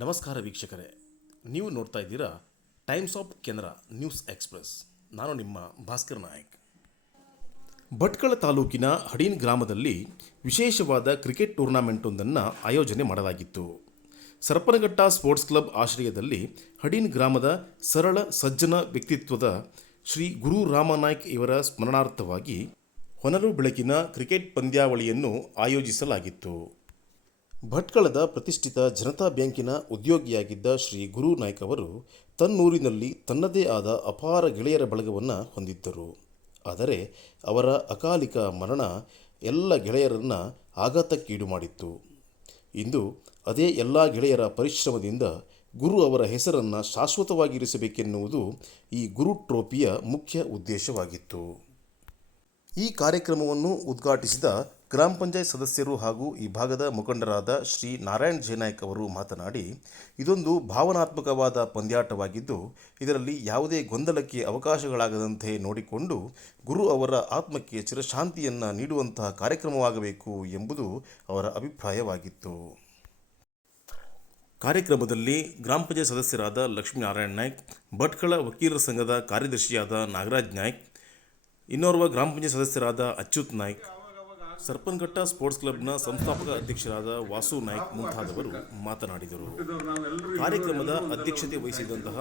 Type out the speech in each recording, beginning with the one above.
ನಮಸ್ಕಾರ ವೀಕ್ಷಕರೇ. ನೀವು ನೋಡ್ತಾ ಇದ್ದೀರಾ Times of Canara News Express ನಾನು ನಿಮ್ಮ ಭಾಸ್ಕರ್ ನಾಯಕ್. ಭಟ್ಕಳ ತಾಲೂಕಿನ ಹಡೀನ್ ಗ್ರಾಮದಲ್ಲಿ ವಿಶೇಷವಾದ ಕ್ರಿಕೆಟ್ ಟೂರ್ನಾಮೆಂಟ್ ಒಂದನ್ನು ಆಯೋಜನೆ ಮಾಡಲಾಗಿತ್ತು. ಸರ್ಪನಘಟ್ಟ ಸ್ಪೋರ್ಟ್ಸ್ ಕ್ಲಬ್ ಆಶ್ರಯದಲ್ಲಿ ಹಡೀನ್ ಗ್ರಾಮದ ಸರಳ, ಸಜ್ಜನ ವ್ಯಕ್ತಿತ್ವದ ಶ್ರೀ ಗುರು ರಾಮನಾಯ್ಕ್ ಇವರ ಸ್ಮರಣಾರ್ಥವಾಗಿ ಹೊನಲು ಬೆಳಕಿನ ಕ್ರಿಕೆಟ್ ಪಂದ್ಯಾವಳಿಯನ್ನು ಆಯೋಜಿಸಲಾಗಿತ್ತು. ಭಟ್ಕಳದ ಪ್ರತಿಷ್ಠಿತ ಜನತಾ ಬ್ಯಾಂಕಿನ ಉದ್ಯೋಗಿಯಾಗಿದ್ದ ಶ್ರೀ ಗುರು ನಾಯ್ಕ್ ಅವರು ತನ್ನೂರಿನಲ್ಲಿ ತನ್ನದೇ ಆದ ಅಪಾರ ಗೆಳೆಯರ ಬಳಗವನ್ನು ಹೊಂದಿದ್ದರು. ಆದರೆ ಅವರ ಅಕಾಲಿಕ ಮರಣ ಎಲ್ಲ ಗೆಳೆಯರನ್ನು ಆಘಾತಕ್ಕೀಡು ಮಾಡಿತ್ತು. ಇಂದು ಅದೇ ಎಲ್ಲ ಗೆಳೆಯರ ಪರಿಶ್ರಮದಿಂದ ಗುರು ಅವರ ಹೆಸರನ್ನು ಶಾಶ್ವತವಾಗಿರಿಸಬೇಕೆನ್ನುವುದು ಈ ಗುರು ಟ್ರೋಫಿಯ ಮುಖ್ಯ ಉದ್ದೇಶವಾಗಿತ್ತು. ಈ ಕಾರ್ಯಕ್ರಮವನ್ನು ಉದ್ಘಾಟಿಸಿದ ಗ್ರಾಮ ಪಂಚಾಯತ್ ಸದಸ್ಯರು ಹಾಗೂ ಈ ಭಾಗದ ಮುಖಂಡರಾದ ಶ್ರೀ ನಾರಾಯಣ್ ಜೇನಾಯ್ಕ್ ಅವರು ಮಾತನಾಡಿ, ಇದೊಂದು ಭಾವನಾತ್ಮಕವಾದ ಪಂದ್ಯಾಟವಾಗಿದ್ದು, ಇದರಲ್ಲಿ ಯಾವುದೇ ಗೊಂದಲಕ್ಕೆ ಅವಕಾಶಗಳಾಗದಂತೆ ನೋಡಿಕೊಂಡು ಗುರು ಅವರ ಆತ್ಮಕ್ಕೆ ಚಿರಶಾಂತಿಯನ್ನು ನೀಡುವಂತಹ ಕಾರ್ಯಕ್ರಮವಾಗಬೇಕು ಎಂಬುದು ಅವರ ಅಭಿಪ್ರಾಯವಾಗಿತ್ತು. ಕಾರ್ಯಕ್ರಮದಲ್ಲಿ ಗ್ರಾಮ ಪಂಚಾಯತ್ ಸದಸ್ಯರಾದ ಲಕ್ಷ್ಮೀನಾರಾಯಣ್ ನಾಯ್ಕ್, ಭಟ್ಕಳ ವಕೀಲರ ಸಂಘದ ಕಾರ್ಯದರ್ಶಿಯಾದ ನಾಗರಾಜ್ ನಾಯ್ಕ್, ಇನ್ನೋರ್ವ ಗ್ರಾಮ ಪಂಚಾಯತ್ ಸದಸ್ಯರಾದ ಅಚ್ಯುತ್ ನಾಯ್ಕ್ ಸರ್ಪನ್ಘಟ್ಟ ಸ್ಪೋರ್ಟ್ಸ್ ಕ್ಲಬ್ನ ಸಂಸ್ಥಾಪಕ ಅಧ್ಯಕ್ಷರಾದ ವಾಸು ನಾಯ್ಕ್ ಮುಂತಾದವರು ಮಾತನಾಡಿದರು. ಕಾರ್ಯಕ್ರಮದ ಅಧ್ಯಕ್ಷತೆ ವಹಿಸಿದಂತಹ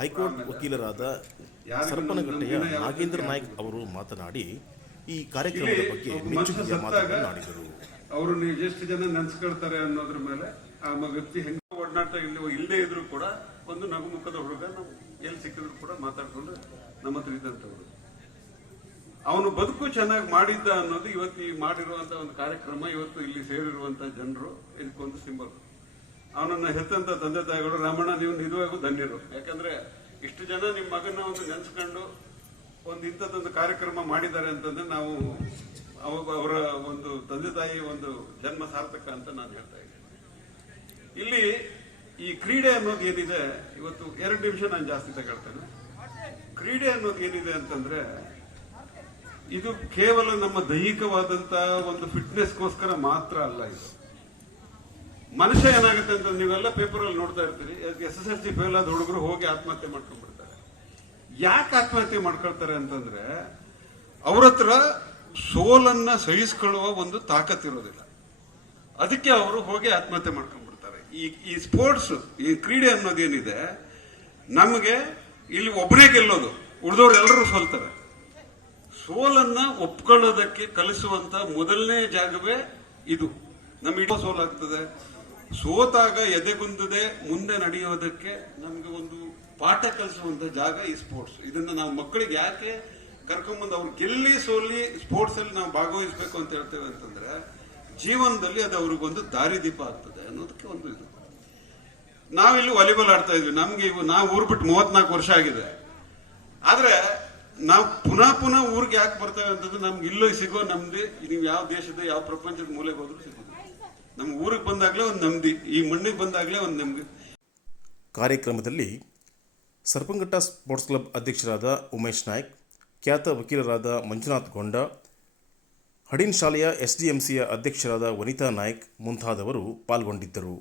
ಹೈಕೋರ್ಟ್ ವಕೀಲರಾದ ಸರ್ಪನಘಟ್ಟೆಯ ನಾಗೇಂದ್ರ ನಾಯ್ಕ್ ಅವರು ಮಾತನಾಡಿ, ಈ ಕಾರ್ಯಕ್ರಮದ ಬಗ್ಗೆ ಮೆಚ್ಚುಗೆಯ ಮಾತನಾಡಿದರು ಅವರು ಎಷ್ಟು ಜನ ನೆನೆಸ್ಕೊಳ್ತಾರೆ ಅನ್ನೋದ್ರ ಮೇಲೆ ಆ ವ್ಯಕ್ತಿ ಒಡನಾಟ ಇಲ್ಲಿ ಇದ್ರು ಕೂಡ ಒಂದು ನಗುಮುಖದ ಹುಡುಗ ನಾವು ಎಲ್ಲಿ ಸಿಕ್ಕಿದ್ರು ಕೂಡ ಮಾತಾಡ್ಕೊಂಡು ನಮ್ಮ ಹತ್ರ ಅವನು ಬದುಕು ಚೆನ್ನಾಗಿ ಮಾಡಿದ್ದ ಅನ್ನೋದು ಇವತ್ತು ಈ ಮಾಡಿರುವಂತ ಒಂದು ಕಾರ್ಯಕ್ರಮ ಇವತ್ತು ಇಲ್ಲಿ ಸೇರಿರುವಂತ ಜನರು, ಇದಕ್ಕೊಂದು ಸಿಂಬಲ್. ಅವನನ್ನ ಹೆತ್ತಂತ ತಂದೆ ತಾಯಿಗಳು, ರಾಮಣ್ಣ, ನೀವು ನಿಜವಾಗೂ ಧನ್ಯರು. ಯಾಕಂದ್ರೆ ಇಷ್ಟು ಜನ ನಿಮ್ಮ ಮಗನ ಒಂದು ನೆನೆಸ್ಕೊಂಡು ಒಂದು ಇಂಥದ್ದೊಂದು ಕಾರ್ಯಕ್ರಮ ಮಾಡಿದ್ದಾರೆ ಅಂತಂದ್ರೆ ನಾವು ಅವರ ಒಂದು ತಂದೆ ತಾಯಿ ಒಂದು ಜನ್ಮ ಸಾರ್ಥಕ ಅಂತ ನಾನು ಹೇಳ್ತಾ ಇದ್ದೀನಿ. ಇಲ್ಲಿ ಈ ಕ್ರೀಡೆ ಅನ್ನೋದು ಏನಿದೆ, ಇವತ್ತು ಎರಡು ನಿಮಿಷ ನಾನು ಜಾಸ್ತಿ ತಗೊಳ್ತೇನೆ. ಕ್ರೀಡೆ ಅನ್ನೋದು ಏನಿದೆ ಅಂತಂದ್ರೆ ಇದು ಕೇವಲ ನಮ್ಮ ದೈಹಿಕವಾದಂತಹ ಒಂದು ಫಿಟ್ನೆಸ್ಗೋಸ್ಕರ ಮಾತ್ರ ಅಲ್ಲ ಇದು. ಮನುಷ್ಯ ಏನಾಗುತ್ತೆ ಅಂತ ನೀವೆಲ್ಲ ಪೇಪರ್ ಅಲ್ಲಿ ನೋಡ್ತಾ ಇರ್ತೀರಿ. S S L C fail ಆದ ಹುಡುಗರು ಹೋಗಿ ಆತ್ಮಹತ್ಯೆ ಮಾಡ್ಕೊಂಡ್ಬಿಡ್ತಾರೆ. ಯಾಕೆ ಆತ್ಮಹತ್ಯೆ ಮಾಡ್ಕೊಳ್ತಾರೆ ಅಂತಂದ್ರೆ ಅವ್ರ ಹತ್ರ ಸೋಲನ್ನ ಸಹಿಸ್ಕೊಳ್ಳುವ ಒಂದು ತಾಕತ್ತಿರೋದಿಲ್ಲ ಅದಕ್ಕೆ ಅವರು ಹೋಗಿ ಆತ್ಮಹತ್ಯೆ ಮಾಡ್ಕೊಂಡ್ಬಿಡ್ತಾರೆ. ಈ ಈ ಸ್ಪೋರ್ಟ್ಸ್, ಈ ಕ್ರೀಡೆ ಅನ್ನೋದೇನಿದೆ, ನಮಗೆ ಇಲ್ಲಿ ಒಬ್ಬನೇ ಗೆಲ್ಲೋದು. ಉಳಿದವ್ರು ಎಲ್ಲರೂ ಸೋಲ್ತಾರೆ. ಸೋಲನ್ನ ಒಪ್ಕೊಳ್ಳೋದಕ್ಕೆ ಕಲಿಸುವಂತ ಮೊದಲನೇ ಜಾಗವೇ ಇದು. ನಮಗೆ ಸೋಲಾಗ್ತದೆ ಸೋತಾಗ ಎದೆಗುಂದದೆ ಮುಂದೆ ನಡೆಯೋದಕ್ಕೆ ನಮಗೆ ಒಂದು ಪಾಠ ಕಲಿಸುವಂತ ಜಾಗ ಈ ಸ್ಪೋರ್ಟ್ಸ್ ಇದನ್ನ ನಾವು ಮಕ್ಕಳಿಗೆ ಯಾಕೆ ಕರ್ಕೊಂಡ್ಬಂದು ಅವ್ರು ಗೆಲ್ಲಿ ಸೋಲಿ ಸ್ಪೋರ್ಟ್ಸ್ ಅಲ್ಲಿ ನಾವು ಭಾಗವಹಿಸಬೇಕು ಅಂತ ಹೇಳ್ತೇವೆ ಅಂತಂದ್ರೆ, ಜೀವನದಲ್ಲಿ ಅದು ಅವ್ರಿಗೊಂದು ದಾರಿದೀಪ ಆಗ್ತದೆ ಅನ್ನೋದಕ್ಕೆ ಒಂದು ಇದು. ನಾವಿಲ್ಲಿ ವಾಲಿಬಾಲ್ ಆಡ್ತಾ ಇದ್ವಿ. ನಮ್ಗೆ ನಾವು ಊರ್ ಬಿಟ್ಟು ಮೂವತ್ನಾಲ್ಕು ವರ್ಷ ಆಗಿದೆ. ಆದ್ರೆ ನಾವು ಪುನಃ ಪುನಃ ಊರಿಗೆ ಯಾಕೆ ಬರ್ತೇವೆ ಅಂತಂದ್ರೆ ನಮ್ಗೆ ಇಲ್ಲೋಗಿ ಸಿಗೋ ನಮ್ದಿ, ನೀವು ಯಾವ ದೇಶದ ಯಾವ ಪ್ರಪಂಚದ ಮೂಲೆಗೆ ಹೋದ್ರು ಸಿಗೋದು. ನಮ್ಮ ಊರಿಗೆ ಬಂದಾಗ್ಲೇ ಒಂದು ನಮ್ದಿ, ಈ ಮಣ್ಣಿಗೆ ಬಂದಾಗ್ಲೇ ಒಂದು ನಮ್ಗೆ. ಕಾರ್ಯಕ್ರಮದಲ್ಲಿ ಸರ್ಪಂಘಟ್ಟ ಸ್ಪೋರ್ಟ್ಸ್ ಕ್ಲಬ್ ಅಧ್ಯಕ್ಷರಾದ ಉಮೇಶ್ ನಾಯ್ಕ್, ಖ್ಯಾತ ವಕೀಲರಾದ ಮಂಜುನಾಥ್ ಗೊಂಡ, ಹಡಿನ್ ಶಾಲೆಯ ಎಸ್ಡಿಎಂಸಿಯ ಅಧ್ಯಕ್ಷರಾದ ವನಿತಾ ನಾಯ್ಕ್ ಮುಂತಾದವರು ಪಾಲ್ಗೊಂಡಿದ್ದರು.